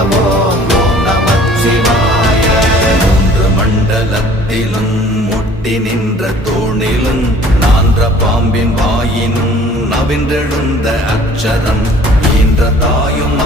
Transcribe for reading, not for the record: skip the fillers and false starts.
ஓம் நமச்சிவாய. மூன்று மண்டலத்திலும் முட்டி நின்ற தூணிலும் நான்ற பாம்பின் வாயினும் நவின்றெழுந்த அச்சரம் ஈன்ற தாயும்